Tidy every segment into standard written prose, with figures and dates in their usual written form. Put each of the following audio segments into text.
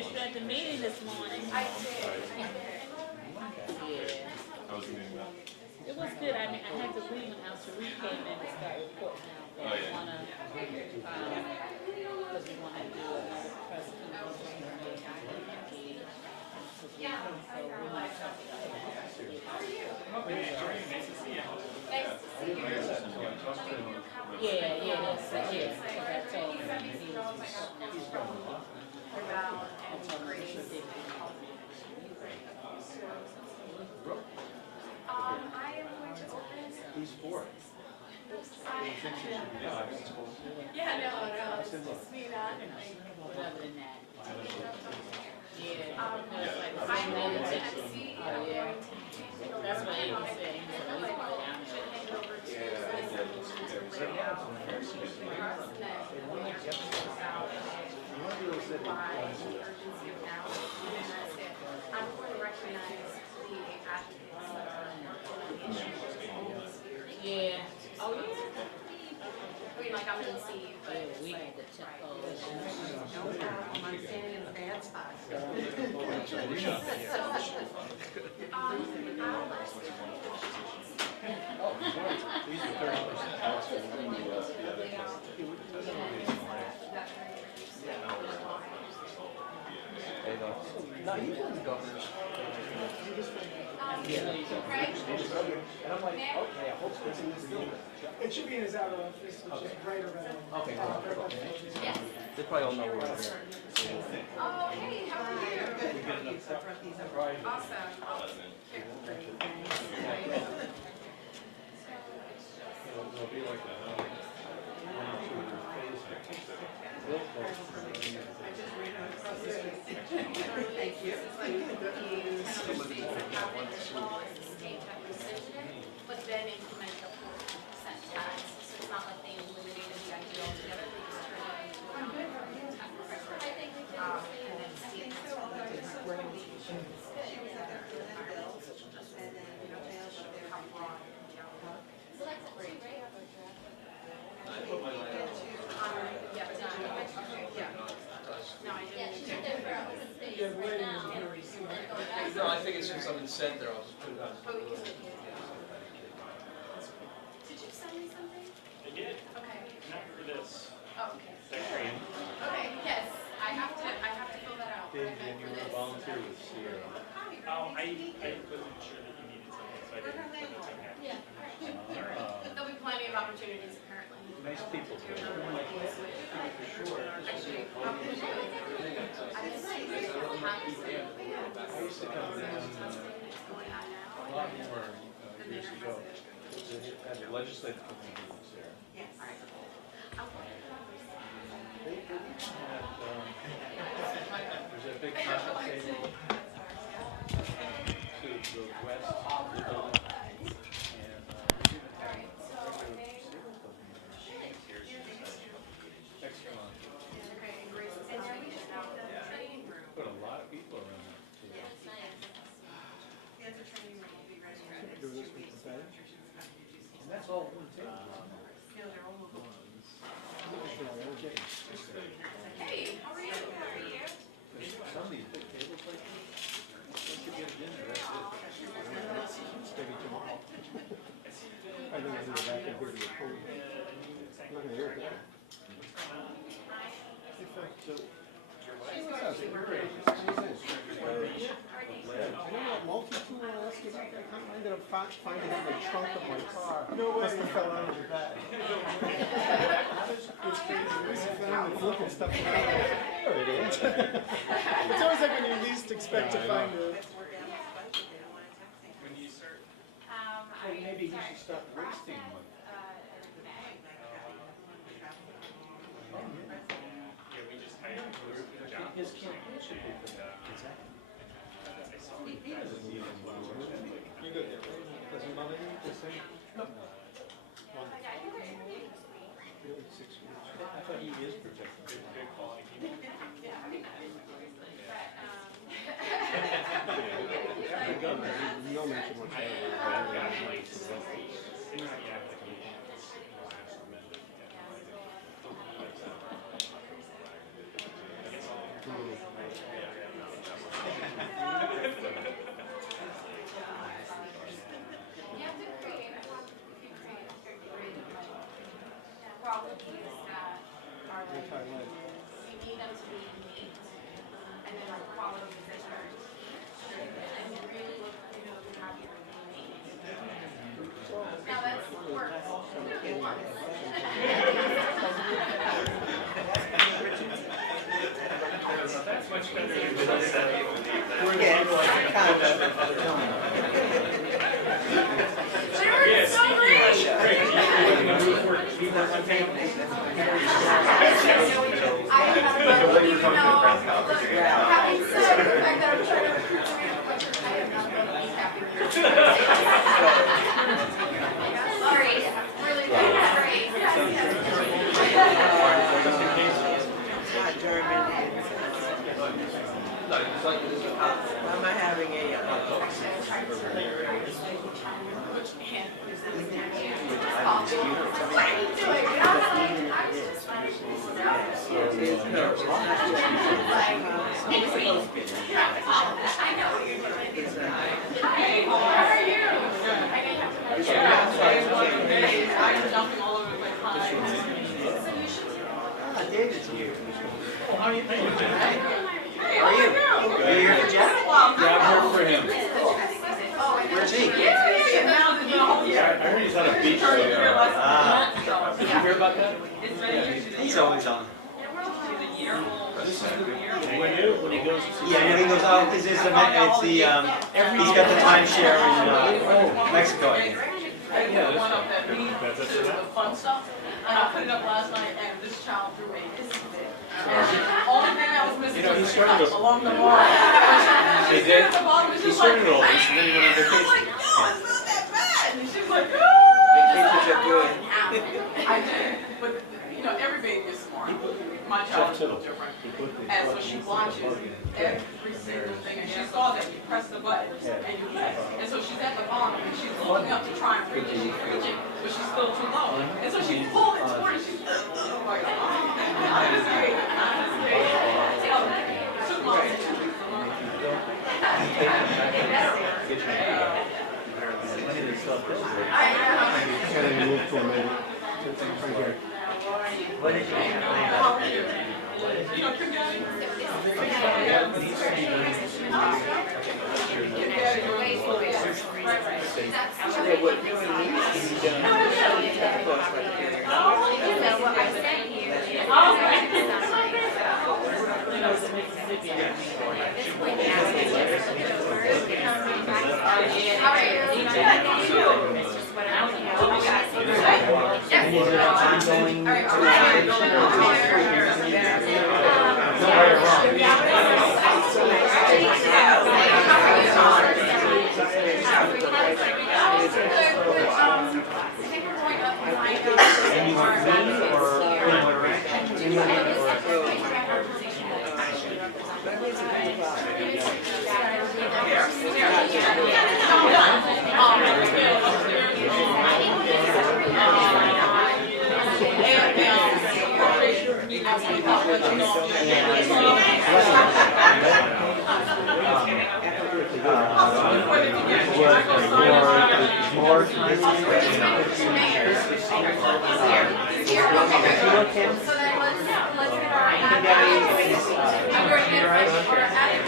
missed you at the meeting this morning. I did. Yeah. I was meaning that. It was good. I mean, I had to leave when Al-Sharif came in and start reporting out. But Oh, yeah. we wanna, because we wanna do another press conference. So we wanna talk about that. Yeah, that's it. Yeah, because I told him he was I am going to open. Who's for it? Yeah, no, it's just me not. other than that. Yeah. I'm going to MC and I'm going to take over. That's what he was saying. He said, "Let's go down Should there." hand it over to the lay out for us and then we'll figure out why the urgency of now. And that's it. I'm going to recognize the advocates that are working on the issue. Yeah. Oh, yeah. I mean, like I'm gonna see, but Yeah, we had to check those. No problem, I'm standing in a bad spot. These are 30%. No, he was the governor. And I'm like, okay, I hope it's in this building. It should be in his outer office, which is right around. Okay, cool. yes. They probably all know where we're at. Oh, hey, how are you? We get enough stuff. Right. Awesome. It'll be like that. Thank you. But then implement the 40% tax. So it's not like they eliminated the idea altogether. They just turned it into a tax pressure. And then see it. Yeah, the lady was very smart. No, I think since I'm in center, I'll just put it on. But we can make it. Did you send me something? I did, Okay. not for this. Oh, okay. That's great. Okay, yes, I have to fill that out. Dave, and you were a volunteer with Sierra. Oh, I wasn't sure that you needed something, so I didn't, but it's okay. Yeah. Sorry. There'll be plenty of opportunities apparently. Nice people. Actually, I didn't see this whole house. I used to come down It's going on a now. lot more years ago. As a legislative committee was there. They had, there's a big conference table to the west of the building. And Excellent. Put a lot of people around that table. And that's all one table. Hey, how are you? Some of these big tables like this, once you get it in there, that's it. Maybe tomorrow. I think I need to go back and hear the report. I'm not gonna hear it. Hey, what's up? I know what multi-tool I asked you about that time, I ended up finding it in the trunk of my car. No way. Must have fell out of the bag. It's crazy. I'm looking stuff around, there it is. It's always like when you least expect to find it. When do you start? Hey, maybe he should stop wasting money. Yeah, we just hired a job. His campaign should be for that. I saw He doesn't need any money. You go there, right? Does your mother need the same? No. Really, 6 weeks. I thought he is protected. good quality people. No mention whatsoever. qualities that are like, you need them to be neat, and then like qualities that are and you really look, you know, happy with being neat. Now that's work. That's much better than Yes. So great. I have a, you know, having said the fact that I'm trying to recruit I am not going to be happy with your Sorry, really great. Am I having a, What are you doing? I was just trying to pull it out. I know what you're doing. Hi, how are you? I'm jumping all over my pie. David's here. How are you doing? How are you? You here for Jeff? Grab her for him. Where's he? I heard he's on a beach. Did you hear about that? He's always on. When he goes to. Yeah, he goes, oh, it's the, he's got the timeshare in Mexico, I think. I put one up that me, the fun stuff, and I put it up last night, and this child threw a hissy fit. And the only thing that was missing was the cup along the line. He did? At the bottom, it's He just like, started all this and then he went on I'm vacation. like, no, it's not that bad. And she's like, oh. I did, but you know, every baby is smart. My child is a little different. And so she watches every single thing, and she saw that you press the button and you press. And so she's at the bottom and she's looking up to try and reach it. She's reaching, but she's still too low. And so she pulled it toward her. She's like, oh, that is great. That is great. Took my Can I move to a minute? Right here. What did you You know, Kim Daddy?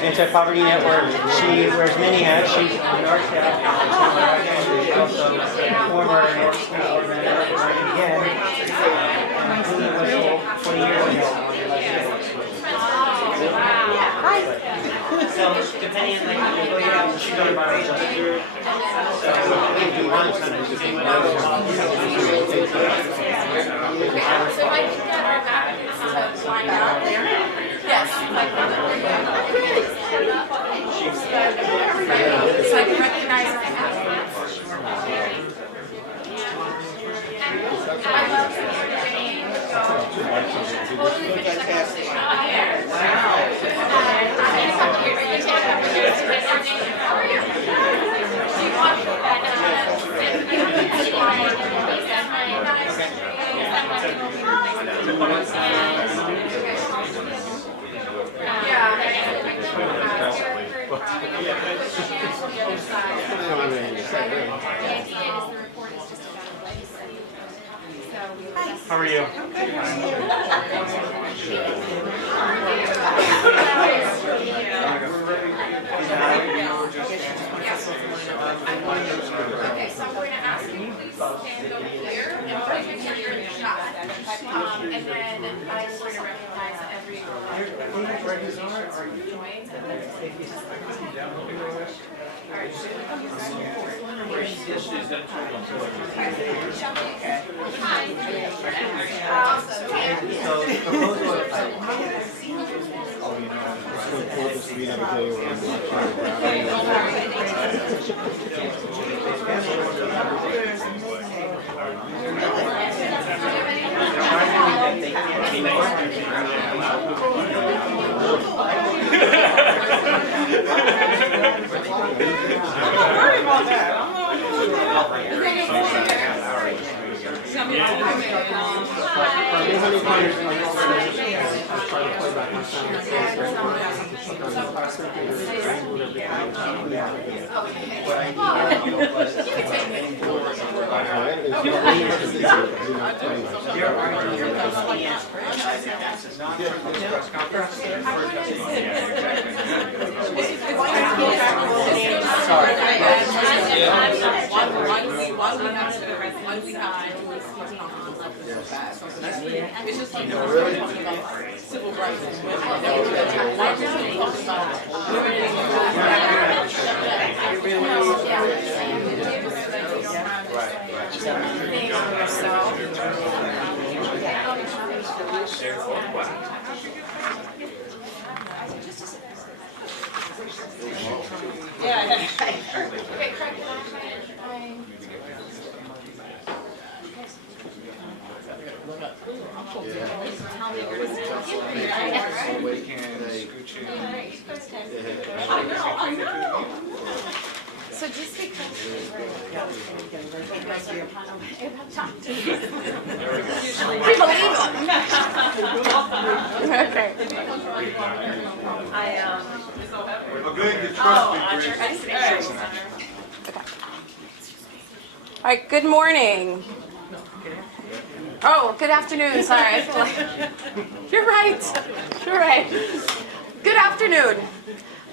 Anti-Poverty Network. She wears many hats. She's North Staff. She's also former North State organizer again. 20 years ago. So depending on like you go, she goes by adjuster. So if you want to, just So I think that our back is to line up there. Yes, like so I can recognize her. I love totally fantastic. How are you? She watched that. idea is the report is just about a legislative. So we would just. How are you? Okay, so I'm going to ask you to please stand over here and put your picture in your shot. And then I'm going to recognize every who joins. And then So the proposal, It's just like civil rights and so just because. Okay. All right, good morning. Oh, good afternoon, sorry. I feel like, you're right. Good afternoon.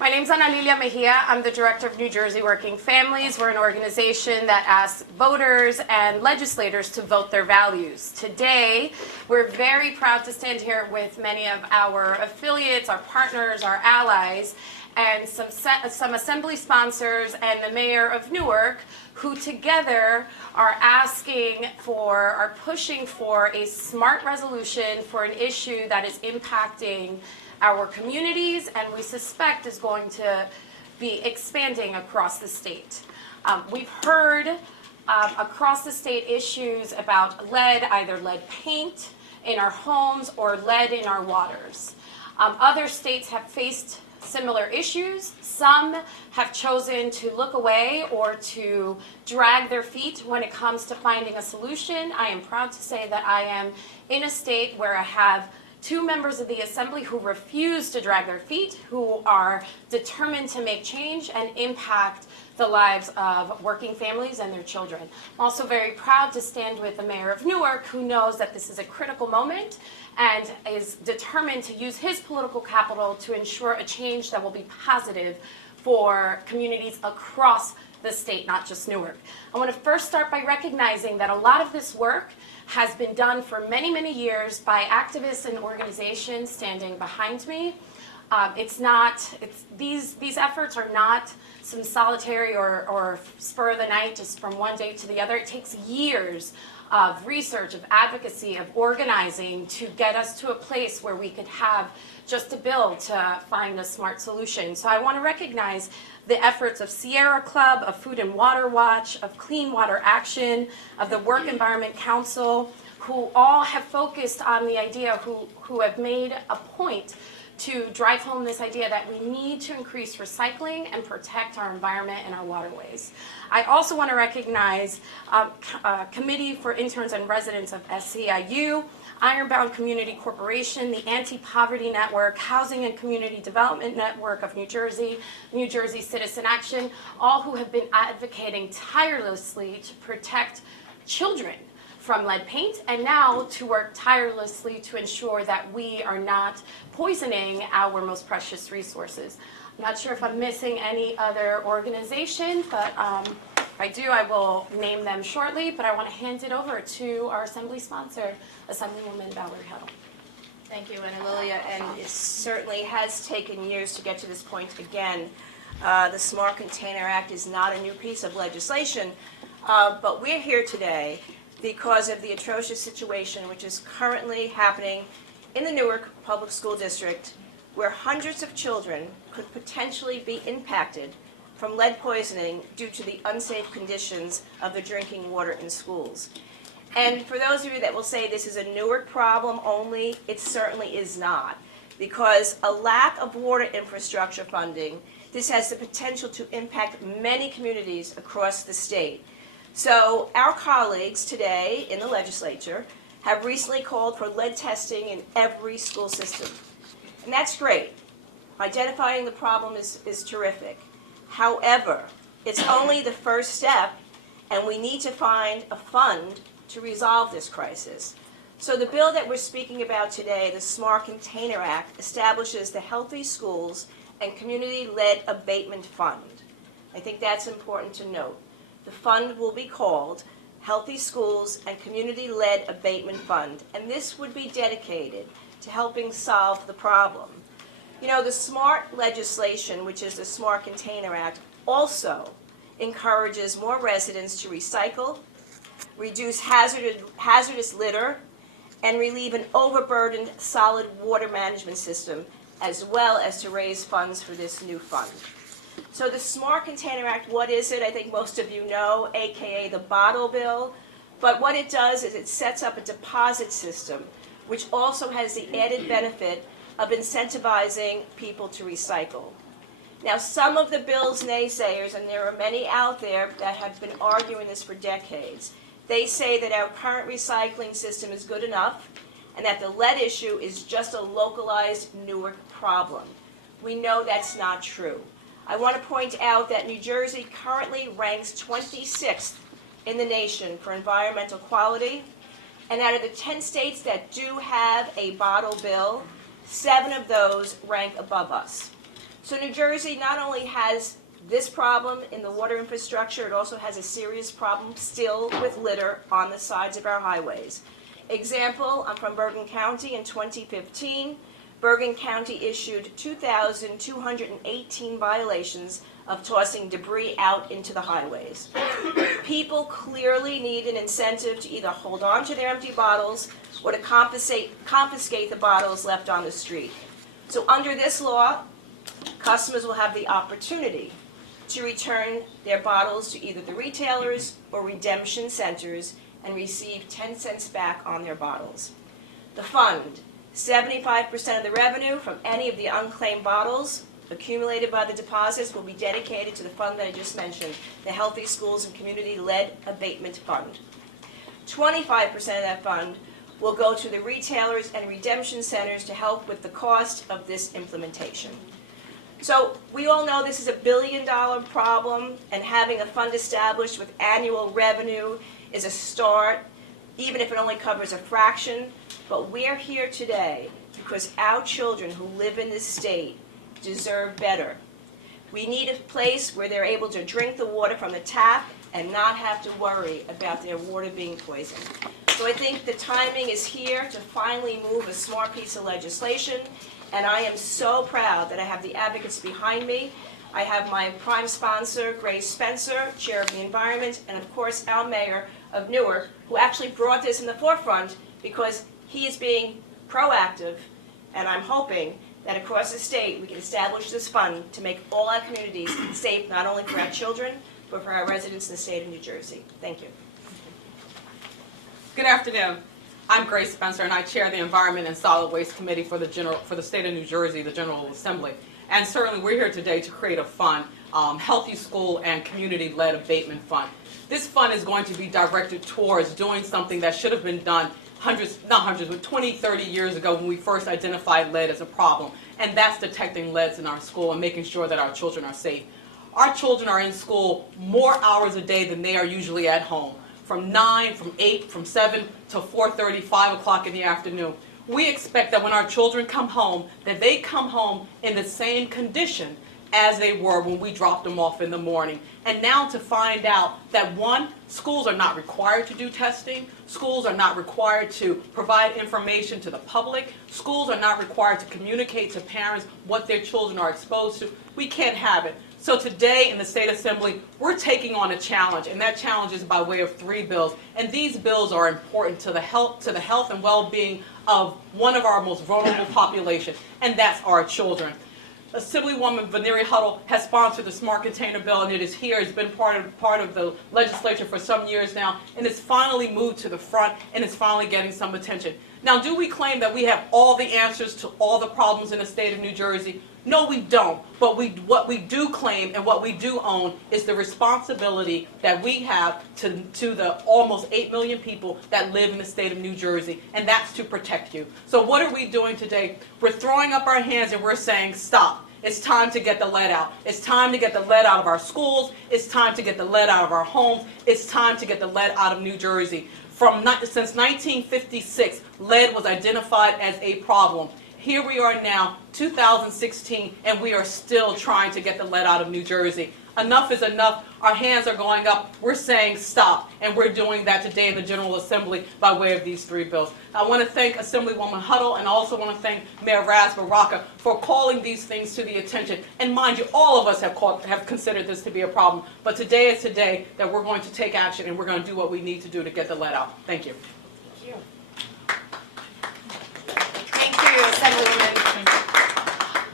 My name's Ana Lilia Mejia. I'm the director of New Jersey Working Families. We're an organization that asks voters and legislators to vote their values. Today, we're very proud to stand here with many of our affiliates, our partners, our allies, and some assembly sponsors and the mayor of Newark, who together are pushing for a smart resolution for an issue that is impacting our communities and we suspect is going to be expanding across the state. We've heard across the state issues about lead, either lead paint in our homes or lead in our waters. Other states have faced similar issues. Some have chosen to look away or to drag their feet when it comes to finding a solution. I am proud to say that I am in a state where I have 2 members of the Assembly who refuse to drag their feet, who are determined to make change and impact the lives of working families and their children. I'm also very proud to stand with the mayor of Newark, who knows that this is a critical moment and is determined to use his political capital to ensure a change that will be positive for communities across the state, not just Newark. I want to first start by recognizing that a lot of this work has been done for many, many years by activists and organizations standing behind me. These efforts are not some solitary or spur of the night, just from one day to the other. It takes years of research, of advocacy, of organizing to get us to a place where we could have just a bill to find a smart solution. So I want to recognize the efforts of Sierra Club, of Food and Water Watch, of Clean Water Action, of the Work Environment Council, who all have focused on the idea, who have made a point to drive home this idea that we need to increase recycling and protect our environment and our waterways. I also want to recognize Committee for Interns and Residents of SEIU, Ironbound Community Corporation, the Anti-Poverty Network, Housing and Community Development Network of New Jersey Citizen Action, all who have been advocating tirelessly to protect children from lead paint, and now to work tirelessly to ensure that we are not poisoning our most precious resources. I'm not sure if I'm missing any other organization, but if I do, I will name them shortly, but I want to hand it over to our Assembly sponsor, Assemblywoman Valerie Huddle. Thank you, Anna Lilia, and it certainly has taken years to get to this point again. The Smart Container Act is not a new piece of legislation, but we're here today because of the atrocious situation which is currently happening in the Newark Public School District, where hundreds of children could potentially be impacted from lead poisoning due to the unsafe conditions of the drinking water in schools. And for those of you that will say this is a Newark problem only, it certainly is not. Because a lack of water infrastructure funding, this has the potential to impact many communities across the state. So our colleagues today in the legislature have recently called for lead testing in every school system. And that's great. Identifying the problem is terrific. However, it's only the first step, and we need to find a fund to resolve this crisis. So the bill that we're speaking about today, the Smart Container Act, establishes the Healthy Schools and Community Lead Abatement Fund. I think that's important to note. The fund will be called Healthy Schools and Community Lead Abatement Fund, and this would be dedicated to helping solve the problem. You know, the SMART legislation, which is the Smart Container Act, also encourages more residents to recycle, reduce hazardous litter, and relieve an overburdened solid water management system, as well as to raise funds for this new fund. So the Smart Container Act, what is it? I think most of you know, aka the bottle bill. But what it does is it sets up a deposit system, which also has the added benefit of incentivizing people to recycle. Now, some of the bill's naysayers, and there are many out there that have been arguing this for decades, they say that our current recycling system is good enough and that the lead issue is just a localized Newark problem. We know that's not true. I want to point out that New Jersey currently ranks 26th in the nation for environmental quality, and out of the 10 states that do have a bottle bill, 7 of those rank above us. So New Jersey not only has this problem in the water infrastructure, it also has a serious problem still with litter on the sides of our highways. Example, I'm from Bergen County. In 2015, Bergen County issued 2,218 violations of tossing debris out into the highways. People clearly need an incentive to either hold on to their empty bottles or to confiscate the bottles left on the street. So under this law, customers will have the opportunity to return their bottles to either the retailers or redemption centers and receive 10 cents back on their bottles. The fund, 75% of the revenue from any of the unclaimed bottles accumulated by the deposits will be dedicated to the fund that I just mentioned, the Healthy Schools and Community Lead Abatement Fund. 25% of that fund will go to the retailers and redemption centers to help with the cost of this implementation. So we all know this is a billion-dollar problem, and having a fund established with annual revenue is a start, even if it only covers a fraction. But we're here today because our children who live in this state deserve better. We need a place where they're able to drink the water from the tap and not have to worry about their water being poisoned. So I think the timing is here to finally move a smart piece of legislation, and I am so proud that I have the advocates behind me. I have my prime sponsor, Grace Spencer, Chair of the Environment, and of course our Mayor of Newark, who actually brought this in the forefront because he is being proactive, and I'm hoping that across the state we can establish this fund to make all our communities safe, not only for our children, but for our residents in the state of New Jersey. Thank you. Good afternoon. I'm Grace Spencer, and I chair the Environment and Solid Waste Committee for the state of New Jersey, the General Assembly. And certainly we're here today to create a fund, Healthy School and Community Lead Abatement Fund. This fund is going to be directed towards doing something that should have been done not hundreds, but 20, 30 years ago when we first identified lead as a problem. And that's detecting leads in our school and making sure that our children are safe. Our children are in school more hours a day than they are usually at home. From 9, from 8, from 7 to 4:30, 5 o'clock in the afternoon. We expect that when our children come home, that they come home in the same condition as they were when we dropped them off in the morning. And now to find out that, one, schools are not required to do testing, schools are not required to provide information to the public, schools are not required to communicate to parents what their children are exposed to. We can't have it. So today in the State Assembly, we're taking on a challenge, and that challenge is by way of 3 bills. And these bills are important to the health and well-being of one of our most vulnerable populations, and that's our children. Assemblywoman Veneria Huddle has sponsored the Smart Container Bill, and it is here. It's been part of the legislature for some years now, and it's finally moved to the front, and it's finally getting some attention. Now, do we claim that we have all the answers to all the problems in the state of New Jersey? No, we don't. But what we do claim and what we do own is the responsibility that we have to the almost 8 million people that live in the state of New Jersey, and that's to protect you. So what are we doing today? We're throwing up our hands and we're saying, stop. It's time to get the lead out. It's time to get the lead out of our schools. It's time to get the lead out of our homes. It's time to get the lead out of New Jersey. Since 1956, lead was identified as a problem. Here we are now, 2016, and we are still trying to get the lead out of New Jersey. Enough is enough. Our hands are going up. We're saying stop, and we're doing that today in the General Assembly by way of these 3 bills. I want to thank Assemblywoman Huddle, and I also want to thank Mayor Ras Baraka for calling these things to the attention. And mind you, all of us have considered this to be a problem, but today is today that we're going to take action, and we're going to do what we need to do to get the lead out. Thank you. Thank you, Assemblywoman.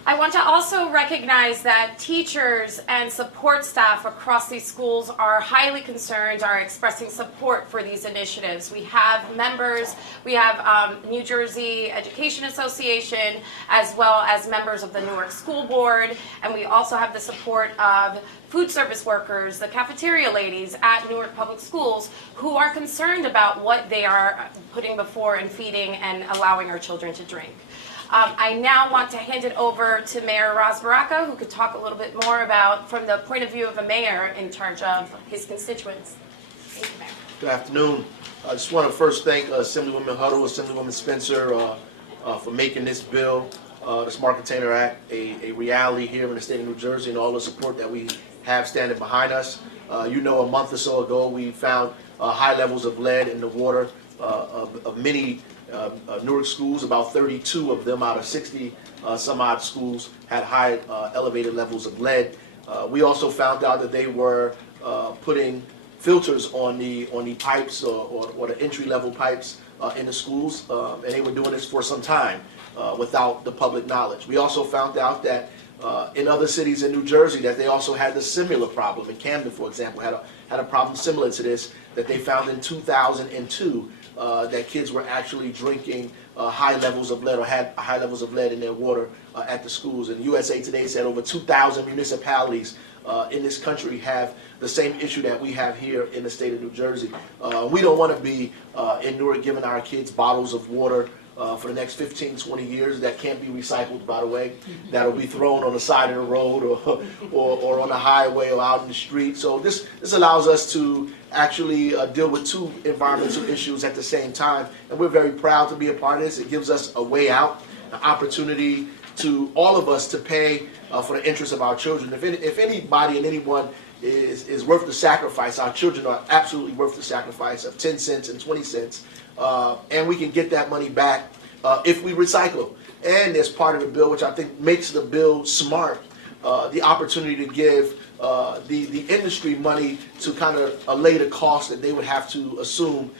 I want to also recognize that teachers and support staff across these schools are highly concerned, are expressing support for these initiatives. We have members, we have New Jersey Education Association, as well as members of the Newark School Board, and we also have the support of food service workers, the cafeteria ladies at Newark Public Schools, who are concerned about what they are putting before and feeding and allowing our children to drink. I now want to hand it over to Mayor Ras Baraka, who could talk a little bit more about, from the point of view of a mayor in charge of his constituents. Thank you, Mayor. Good afternoon. I just want to first thank Assemblywoman Huddle, Assemblywoman Spencer for making this bill, the Smart Container Act, a reality here in the state of New Jersey, and all the support that we have standing behind us. You know, a month or so ago, we found high levels of lead in the water of many Newark schools. About 32 of them out of 60 some odd schools had high elevated levels of lead. We also found out that they were putting filters on the pipes or the entry level pipes in the schools, and they were doing this for some time without the public knowledge. We also found out that in other cities in New Jersey that they also had the similar problem. In Camden, for example, had a problem similar to this that they found in 2002. That kids were actually drinking high levels of lead or had high levels of lead in their water at the schools. And USA Today said over 2,000 municipalities in this country have the same issue that we have here in the state of New Jersey. We don't want to be in Newark giving our kids bottles of water for the next 15, 20 years that can't be recycled, by the way, that'll be thrown on the side of the road or on the highway or out in the street. So this allows us to actually deal with 2 environmental issues at the same time, and we're very proud to be a part of this. It gives us a way out, an opportunity to all of us to pay for the interests of our children. If anybody and anyone is worth the sacrifice, our children are absolutely worth the sacrifice of 10 cents and 20 cents. And we can get that money back if we recycle. And there's part of the bill, which I think makes the bill smart, the opportunity to give the industry money to kind of allay the cost that they would have to assume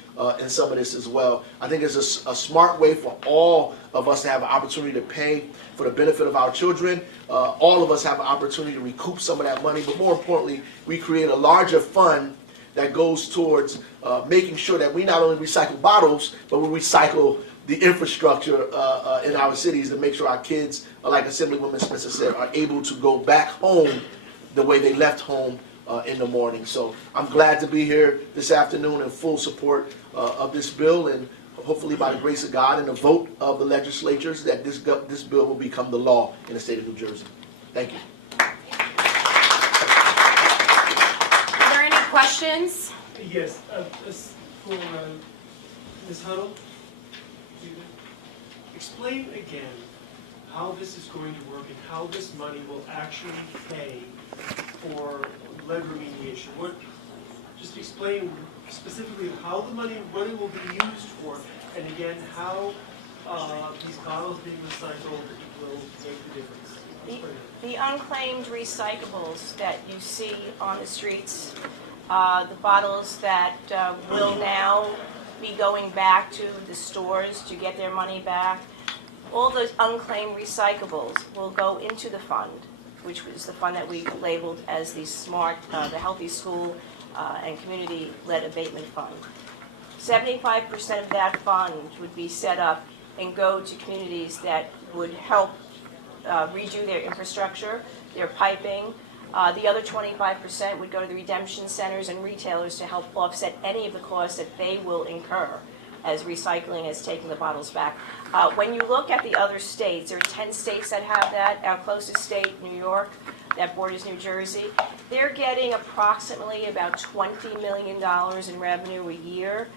in some of this as well. I think it's a smart way for all of us to have an opportunity to pay for the benefit of our children. All of us have an opportunity to recoup some of that money, but more importantly, we create a larger fund that goes towards making sure that we not only recycle bottles, but we recycle the infrastructure in our cities to make sure our kids, like Assemblywoman Spencer said, are able to go back home the way they left home in the morning. So I'm glad to be here this afternoon in full support of this bill, and hopefully by the grace of God and the vote of the legislatures, that this bill will become the law in the state of New Jersey. Thank you. Are there any questions? Yes, for Ms. Huddle, explain again how this is going to work and how this money will actually pay for lead remediation. Just explain specifically how the money, what it will be used for, and again, how these bottles being recycled will make the difference. The unclaimed recyclables that you see on the streets, the bottles that will now be going back to the stores to get their money back, all those unclaimed recyclables will go into the fund, which is the fund that we labeled as the SMART, the Healthy School and Community Lead Abatement Fund. 75% of that fund would be set up and go to communities that would help redo their infrastructure, their piping. The other 25% would go to the redemption centers and retailers to help offset any of the costs that they will incur as recycling is taking the bottles back. When you look at the other states, there are 10 states that have that. Our closest state, New York, that borders New Jersey, they're getting approximately about $20 million in revenue a year.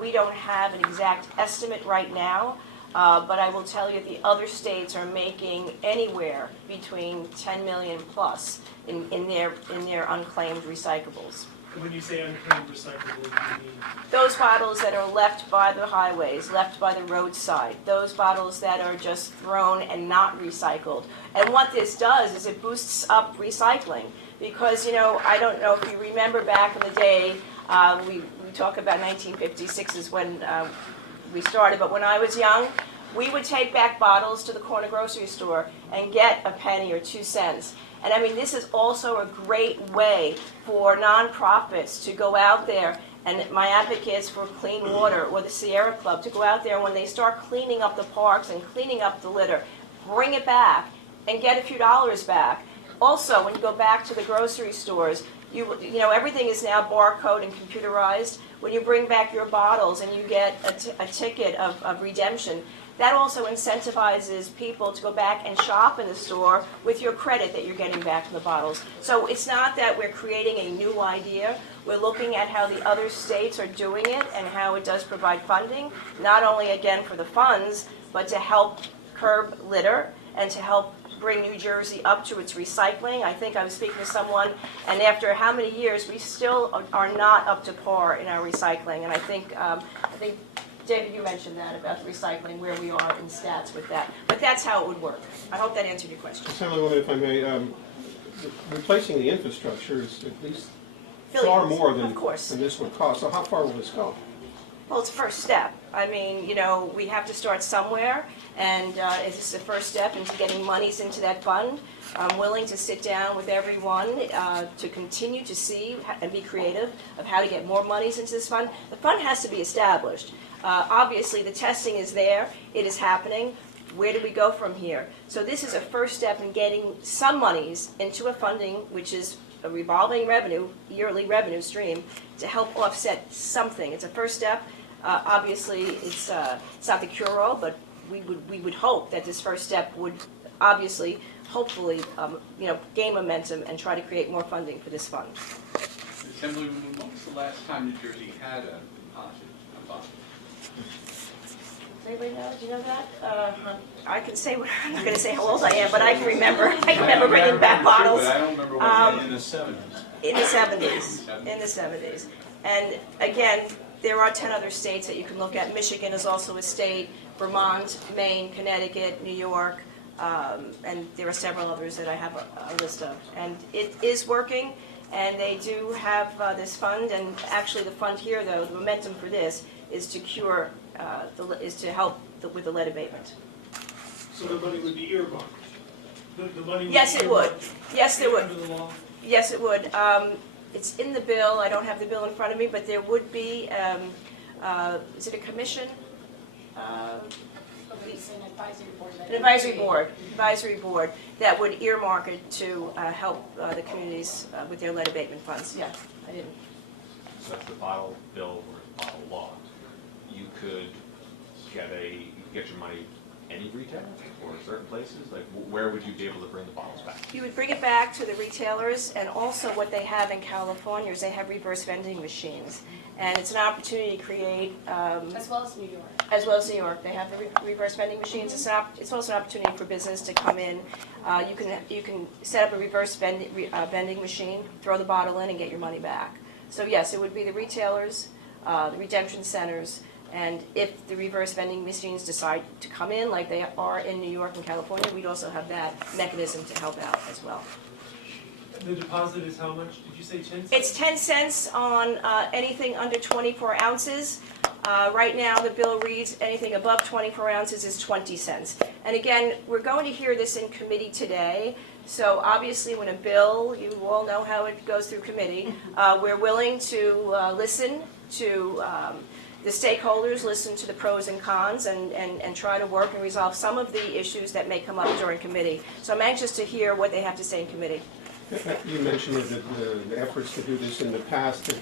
We don't have an exact estimate right now, but I will tell you the other states are making anywhere between 10 million plus in their unclaimed recyclables. When you say unclaimed recyclable, you mean? Those bottles that are left by the highways, left by the roadside, those bottles that are just thrown and not recycled. And what this does is it boosts up recycling because, you know, I don't know if you remember back in the day, we talk about 1956 is when we started, but when I was young, we would take back bottles to the corner grocery store and get a penny or 2 cents. And I mean, this is also a great way for nonprofits to go out there, and my advocates for clean water or the Sierra Club to go out there when they start cleaning up the parks and cleaning up the litter, bring it back and get a few dollars back. Also, when you go back to the grocery stores, you know, everything is now barcode and computerized. When you bring back your bottles and you get a ticket of redemption, that also incentivizes people to go back and shop in the store with your credit that you're getting back from the bottles. So it's not that we're creating a new idea. We're looking at how the other states are doing it and how it does provide funding, not only again for the funds, but to help curb litter and to help bring New Jersey up to its recycling. I think I was speaking to someone, and after how many years, we still are not up to par in our recycling. And I think David, you mentioned that about the recycling, where we are in stats with that. But that's how it would work. I hope that answered your question. Assemblywoman, if I may, replacing the infrastructure is at least Billions, far more than this would cost. So how far will this go? Well, it's the first step. I mean, you know, we have to start somewhere, and this is the first step into getting monies into that fund. I'm willing to sit down with everyone to continue to see and be creative of how to get more monies into this fund. The fund has to be established. Obviously, the testing is there. It is happening. Where do we go from here? So this is a first step in getting some monies into a funding, which is a revolving revenue, yearly revenue stream, to help offset something. It's a first step. Obviously, it's not the cure-all, but we would hope that this first step would obviously, hopefully, you know, gain momentum and try to create more funding for this fund. Assemblywoman, when was the last time New Jersey had a deposit? Does anybody know? Do you know that? I can say, I'm not going to say how old I am, but I can remember. I can remember bringing back bottles. But I don't remember what In the 70s. In the 70s. In the 70s. And again, there are 10 other states that you can look at. Michigan is also a state. Vermont, Maine, Connecticut, New York, and there are several others that I have a list of. And it is working, and they do have this fund. And actually, the fund here, though, the momentum for this is to cure, is to help with the lead abatement. So the money would be earmarked? The money would Yes, be it would. earmarked Yes, it would. under the law? Yes, it would. It's in the bill. I don't have the bill in front of me, but there would be, is it a commission? An advisory board that would earmark it to help the communities with their lead abatement funds. Yeah, I didn't. So if the bottle bill were bottle law, you could get your money any retailer or certain places? Like, where would you be able to bring the bottles back? You would bring it back to the retailers, and also what they have in California is they have reverse vending machines. And it's an opportunity to create, As well as New York. as well as New York, they have the reverse vending machines. It's also an opportunity for business to come in. You can set up a reverse vending machine, throw the bottle in, and get your money back. So yes, it would be the retailers, the redemption centers, and if the reverse vending machines decide to come in, like they are in New York and California, we'd also have that mechanism to help out as well. The deposit is how much? Did you say 10 cents? It's 10 cents on anything under 24 ounces. Right now, the bill reads anything above 24 ounces is 20 cents. And again, we're going to hear this in committee today. So obviously, when a bill, you all know how it goes through committee, we're willing to listen to the stakeholders, listen to the pros and cons, and try to work and resolve some of the issues that may come up during committee. So I'm anxious to hear what they have to say in committee. You mentioned that the efforts to do this in the past have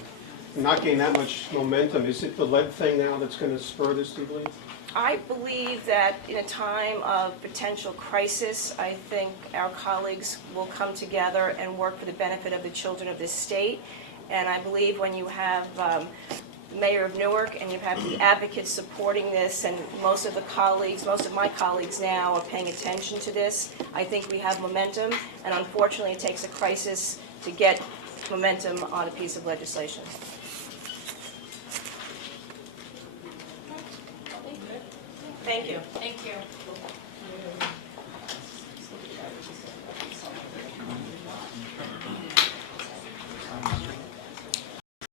not gained that much momentum. Is it the lead thing now that's going to spur this, do you believe? I believe that in a time of potential crisis, I think our colleagues will come together and work for the benefit of the children of this state. And I believe when you have Mayor of Newark and you have the advocates supporting this, and most of my colleagues now are paying attention to this, I think we have momentum. And unfortunately, it takes a crisis to get momentum on a piece of legislation. Thank you. Thank you.